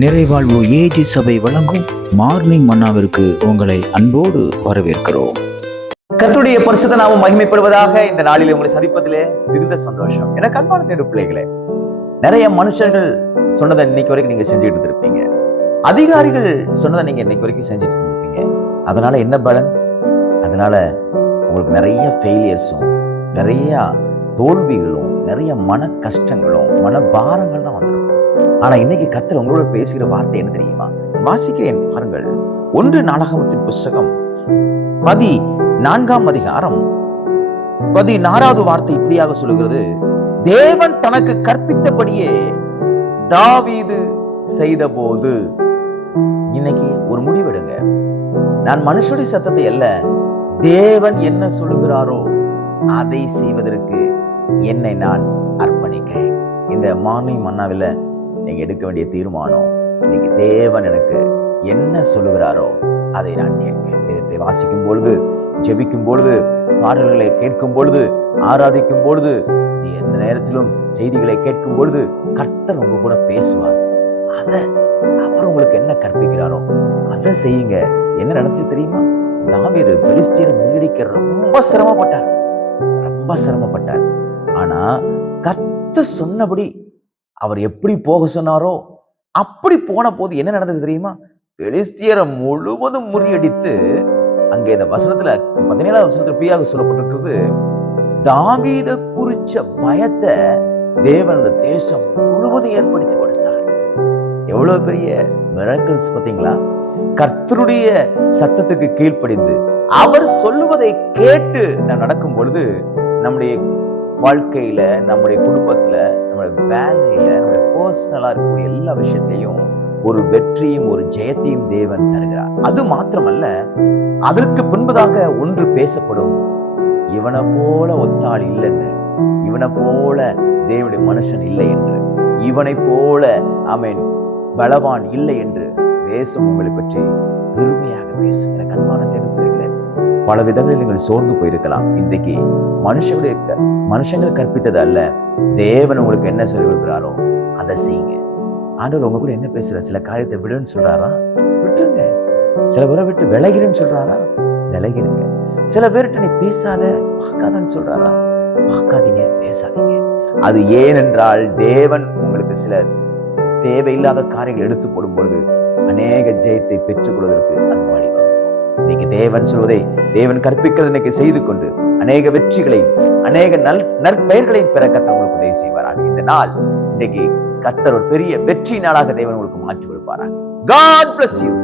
நிறைவாழ்வு AG சபை வழங்கும் morning மன்னாவிற்கு உங்களை அன்போடு வரவேற்கிறோம். கர்த்தருடைய பரிசுத்த நாமம் மகிமைப்படுவதாக. இந்த நாளில் உங்களை சந்திப்பதிலே மிகுந்த சந்தோஷம். எனக்கு அன்பான தேவ பிள்ளைகளே, நிறைய மனுஷர்கள் சொன்னதை இன்னைக்கு வரைக்கும் நீங்க செஞ்சுட்டு இருப்பீங்க. அதிகாரிகள் சொன்னதை நீங்க இன்னைக்கு வரைக்கும் செஞ்சுட்டு இருப்பீங்க. அதனால என்ன பலன்? அதனால உங்களுக்கு நிறைய ஃபெயிலியர்ஸும், நிறைய தோல்விகளும், நிறைய மன கஷ்டங்களும், மன பாரங்கள் தான் வந்திருக்கும். ஆனா இன்னைக்கு கர்த்தர் உங்களோட பேசுகிற வார்த்தை என்ன தெரியுமா? வாசிக்கிறேன் பாருங்கள். 1 நாளாகமத்தின் புஸ்தகம் 14ஆம் அதிகாரம் 16வது வார்த்தை இப்படியாக சொல்லுகிறது: தேவன் தனக்கு கற்பித்தபடியே தாவீது செய்த போது. இன்னைக்கு ஒரு முடிவெடுங்க. நான் மனுஷனுடைய சத்தத்தை அல்ல, தேவன் என்ன சொல்லுகிறாரோ அதை செய்வதற்கு என்னை நான் அர்ப்பணிக்கிறேன். இந்த மார்னிங் மன்னாவில் நீங்க எடுக்க வேண்டிய தீர்மானம், இன்னைக்கு தேவன் எனக்கு என்ன சொல்லுகிறாரோ அதை நான் கேட்பேன். வேதத்தை வாசிக்கும் பொழுது, ஜெபிக்கும் பொழுது, பாடல்களை கேட்கும் பொழுது, ஆராதிக்கும் பொழுது, எந்த நேரத்திலும் செய்திகளை கேட்கும் பொழுது கர்த்தர் உங்க கூட பேசுவார். அதை அவர் உங்களுக்கு என்ன கற்பிக்கிறாரோ அதை செய்யுங்க. என்ன நடந்துச்சு தெரியுமா? தாவீது பெலிஸ்தியரை முறியடிக்க ரொம்ப சிரமப்பட்டார். ஆனா கர்த்தர் சொன்னபடி அவர் எப்படி போக சொன்னாரோ அப்படி போன போது என்ன நடந்தது தெரியுமா? பெலிஸ்தியரை முழுவதும் முறியடித்து, அங்கே இந்த வசனத்துல 17வது வசனத்துல பிரியாக சொல்லப்பட்டிருக்கிறது, தாவீதை குறிச்ச பயத்தை தேவன் அந்த தேசம் முழுவதும் ஏற்படுத்தி கொடுத்தார். எவ்வளவு பெரிய மிராக்கிள்ஸ் பாத்தீங்களா? கர்த்தருடைய சத்தத்துக்கு கீழ்ப்படிந்து அவர் சொல்லுவதை கேட்டு நான் நடக்கும் பொழுது நம்முடைய வாழ்க்கையில, நம்முடைய குடும்பத்துல, நம்முடைய வேலையில, நம்முடைய பர்சனலா இருக்கக்கூடிய எல்லா விஷயத்திலையும் ஒரு வெற்றியும் ஒரு ஜெயத்தையும் தேவன் தருகிறார். அது மாத்திரமல்ல, அதற்கு பின்பதாக ஒன்று பேசப்படும்: இவனை போல ஒத்தாள் இல்லைன்னு, இவனை போல தேவனுடைய மனுஷன் இல்லை என்று, இவனை போல ஆமென் பலவான் இல்லை என்று தேசம் உங்களை பற்றி பெருமையாக பேசும். என அன்பான தேவ பிள்ளைகளே, பல விதங்களில் நீங்கள் சோர்ந்து போயிருக்கலாம். இன்றைக்கு மனுஷங்கள் கற்பித்தது அல்ல, தேவன் உங்களுக்கு என்ன சொல்லி கொடுக்கிறாரோ அதை செய்யுங்க. ஆண்டவர் உங்க கூட என்ன பேசுற? சில காரியத்தை விடுன்னு சொல்றாரா? விட்டுருங்க. சில பேரை விட்டு விலகிறேன்னு சொல்றாரா? விலகிருங்க. சில பேர்கிட்ட நீ பேசாத, பார்க்காதன்னு சொல்றாரா? பார்க்காதீங்க, பேசாதீங்க. அது ஏனென்றால் தேவன் உங்களுக்கு சில தேவையில்லாத காரியங்கள் எடுத்து போடும் பொழுது அநேக ஜெயத்தை பெற்றுக் கொள்வதற்கு அது வழிவகுக்கும். இன்னைக்கு தேவன் சொல்வதை, தேவன் கற்பிக்கிறதை இன்னைக்கு செய்து கொண்டு அநேக வெற்றிகளையும் அநேக நற்பெயர்களையும் பெற கர்த்தர் உங்களுக்கு உதவி செய்வாராக. இந்த நாள் இன்னைக்கு கர்த்தர் ஒரு பெரிய வெற்றி நாளாக தேவன் உங்களுக்கு மாற்றி கொடுப்பாராக. God bless you.